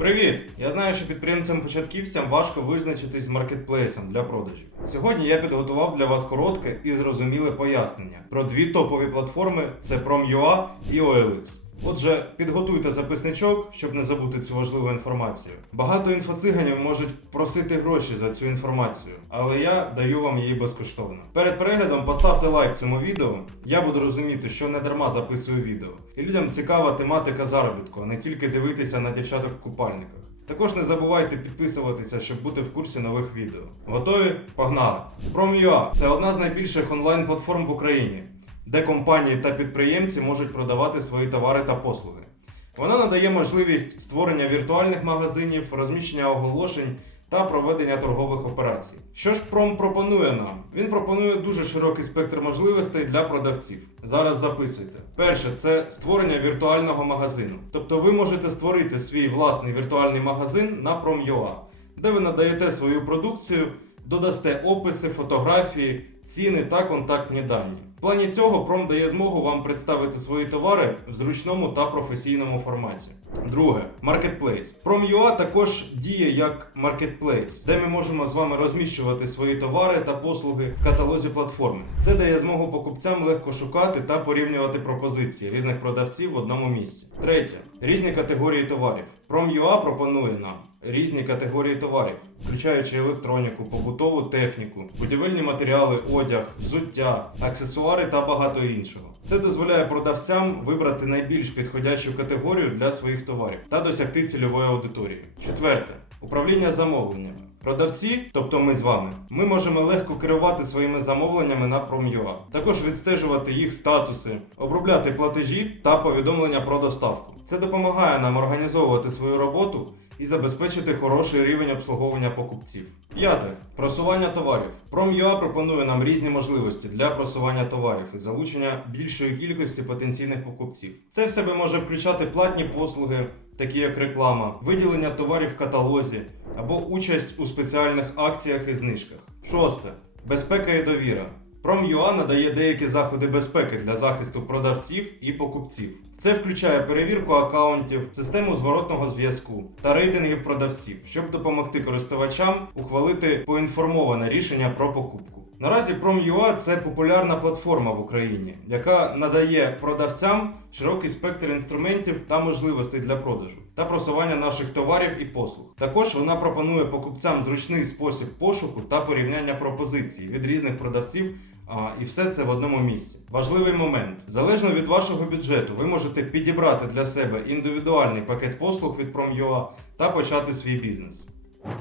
Привіт! Я знаю, що підприємцям-початківцям важко визначитись з маркетплейсом для продажів. Сьогодні я підготував для вас коротке і зрозуміле пояснення про дві топові платформи: це Prom.ua і OLX. Отже, підготуйте записничок, щоб не забути цю важливу інформацію. Багато інфоциганів можуть просити гроші за цю інформацію, але я даю вам її безкоштовно. Перед переглядом поставте лайк цьому відео. Я буду розуміти, що не дарма записую відео. І людям цікава тематика заробітку, а не тільки дивитися на дівчаток в купальниках. Також не забувайте підписуватися, щоб бути в курсі нових відео. Готові? Погнали! Prom.ua – це одна з найбільших онлайн-платформ в Україні, де компанії та підприємці можуть продавати свої товари та послуги. Вона надає можливість створення віртуальних магазинів, розміщення оголошень та проведення торгових операцій. Що ж Пром пропонує нам? Він пропонує дуже широкий спектр можливостей для продавців. Зараз записуйте. Перше це створення віртуального магазину. Тобто ви можете створити свій власний віртуальний магазин на Prom.ua, де ви надаєте свою продукцію, додасте описи, фотографії, ціни та контактні дані. В плані цього Пром дає змогу вам представити свої товари в зручному та професійному форматі. Друге маркетплейс. Prom.ua також діє як маркетплейс, де ми можемо з вами розміщувати свої товари та послуги в каталозі платформи. Це дає змогу покупцям легко шукати та порівнювати пропозиції різних продавців в одному місці. Третє різні категорії товарів. Prom.ua пропонує нам різні категорії товарів, включаючи електроніку, побутову техніку, будівельні матеріали, одяг, взуття, аксесуари та багато іншого. Це дозволяє продавцям вибрати найбільш підходящу категорію для своїх товарів та досягти цільової аудиторії. Четверте управління замовленнями. Продавці, тобто ми з вами, ми можемо легко керувати своїми замовленнями на Prom.ua. Також відстежувати їх статуси, обробляти платежі та повідомлення про доставку. Це допомагає нам організовувати свою роботу і забезпечити хороший рівень обслуговування покупців. П'яте просування товарів. Prom.ua пропонує нам різні можливості для просування товарів і залучення більшої кількості потенційних покупців. Це в себе може включати платні послуги, такі як реклама, виділення товарів в каталозі або участь у спеціальних акціях і знижках. Шосте безпека і довіра. Prom.ua надає деякі заходи безпеки для захисту продавців і покупців. Це включає перевірку акаунтів, систему зворотного зв'язку та рейтингів продавців, щоб допомогти користувачам ухвалити поінформоване рішення про покупку. Наразі Prom.ua – це популярна платформа в Україні, яка надає продавцям широкий спектр інструментів та можливостей для продажу та просування наших товарів і послуг. Також вона пропонує покупцям зручний спосіб пошуку та порівняння пропозицій від різних продавців. А, і все це в одному місці. Важливий момент. Залежно від вашого бюджету, ви можете підібрати для себе індивідуальний пакет послуг від Prom.ua та почати свій бізнес.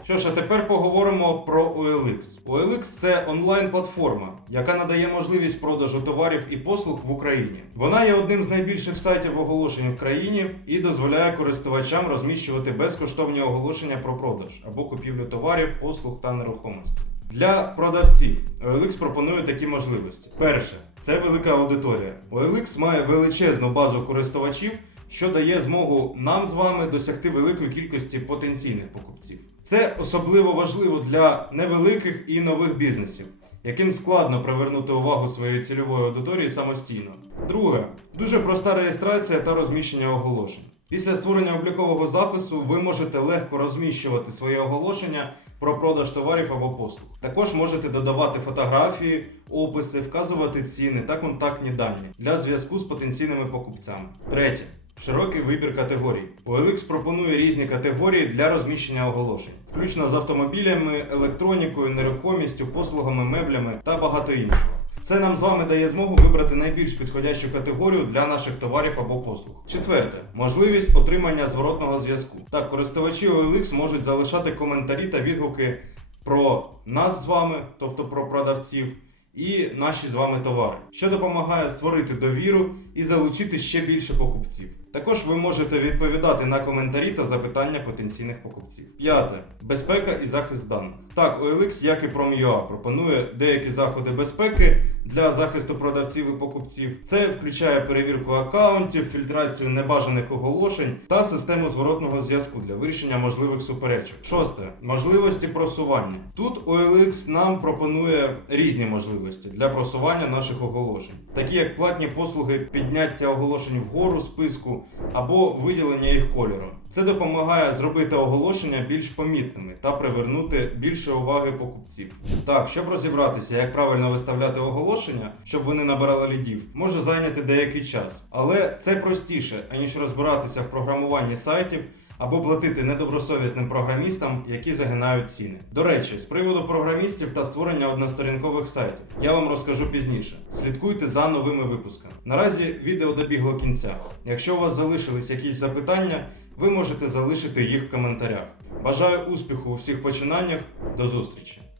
Що ж, а тепер поговоримо про OLX. OLX – це онлайн-платформа, яка надає можливість продажу товарів і послуг в Україні. Вона є одним з найбільших сайтів оголошень в країні і дозволяє користувачам розміщувати безкоштовні оголошення про продаж або купівлю товарів, послуг та нерухомості. Для продавців OLX пропонує такі можливості. Перше, це велика аудиторія. OLX має величезну базу користувачів, що дає змогу нам з вами досягти великої кількості потенційних покупців. Це особливо важливо для невеликих і нових бізнесів, яким складно привернути увагу своєї цільової аудиторії самостійно. Друге, дуже проста реєстрація та розміщення оголошень. Після створення облікового запису ви можете легко розміщувати свої оголошення про продаж товарів або послуг. Також можете додавати фотографії, описи, вказувати ціни та контактні дані для зв'язку з потенційними покупцями. Третє. Широкий вибір категорій. OLX пропонує різні категорії для розміщення оголошень, включно з автомобілями, електронікою, нерухомістю, послугами, меблями та багато іншого. Це нам з вами дає змогу вибрати найбільш підходящу категорію для наших товарів або послуг. Четверте можливість отримання зворотного зв'язку. Так, користувачі OLX можуть залишати коментарі та відгуки про нас з вами, тобто про продавців, і наші з вами товари, що допомагає створити довіру і залучити ще більше покупців. Також ви можете відповідати на коментарі та запитання потенційних покупців. П'яте безпека і захист даних. Так, OLX, як і Prom.ua, пропонує деякі заходи безпеки для захисту продавців і покупців. Це включає перевірку акаунтів, фільтрацію небажаних оголошень та систему зворотного зв'язку для вирішення можливих суперечок. Шосте можливості просування. Тут OLX нам пропонує різні можливості для просування наших оголошень, такі як платні послуги підняття оголошень вгору списку або виділення їх кольором. Це допомагає зробити оголошення більш помітними та привернути більше уваги покупців. Так, щоб розібратися, як правильно виставляти оголошення, щоб вони набирали лідів, може зайняти деякий час. Але це простіше, аніж розбиратися в програмуванні сайтів або платити недобросовісним програмістам, які загинають ціни. До речі, з приводу програмістів та створення односторінкових сайтів я вам розкажу пізніше. Слідкуйте за новими випусками. Наразі відео добігло кінця. Якщо у вас залишились якісь запитання, ви можете залишити їх в коментарях. Бажаю успіху у всіх починаннях. До зустрічі!